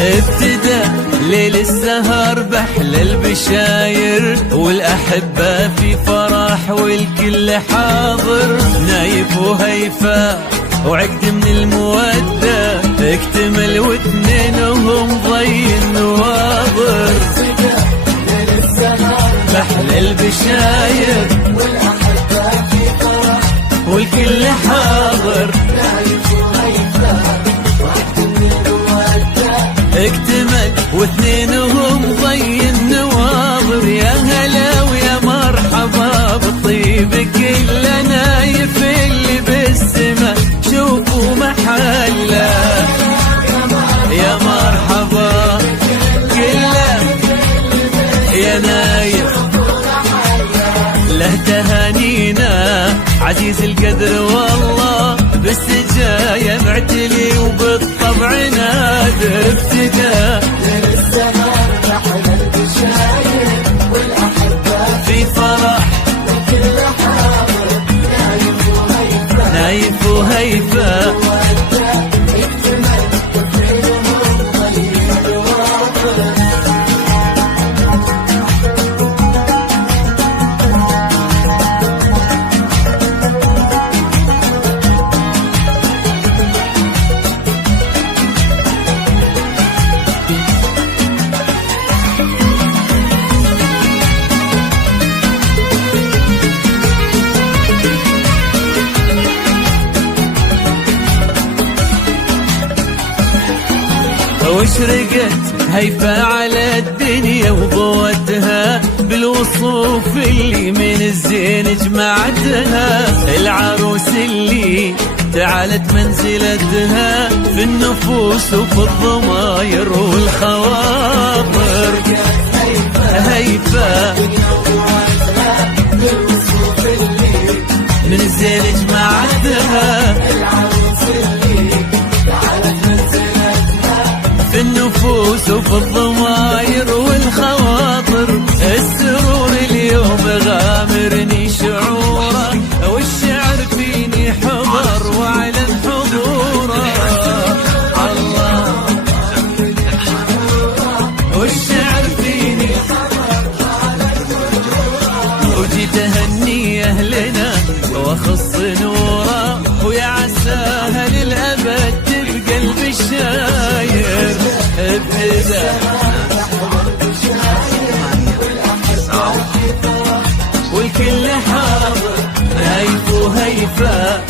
ابتدى ليل السهر بحلى البشاير، والأحبة في فرح والكل حاضر. نايف وهيفا وعقد من المودة اكتمل واثنينهم ضي النواظر. بحلى البشاير والأحبة في فرح والكل حاضر. اكتمل واثنينهم ضي النواظر. يا هلا ويا مرحبا بالطيب كل نايف اللي بالسما شوفوا محله. يا مرحبا كله يا نايف له تهانينا عزيز القدر والله بالسجايا معتلي وبالطبع نادر. ابتدى للزمان بحلى البشاير والأحبة في فرح والكل حاضر. نايف وهيفا واشرقت هيفا على الدنيا وضوتها بالوصوف اللي من الزين جمعتها. العروس اللي تعالت منزلتها في النفوس وفي الضماير والخواطر. هيفا بالوصوف اللي من الزين جمعتها. العروس اللي تعالت منزلتها في النفوس وفي الضماير والخواطر. السرور اليوم غامرني شعوره، والشعر فيني حضر وعلن حضوره. الله والشعر فيني وجيت اهني اهلنا واخص نوره، ويا عساها للابد تبقى البشاير. ابتدى والكل حاضر. نايف وهيفا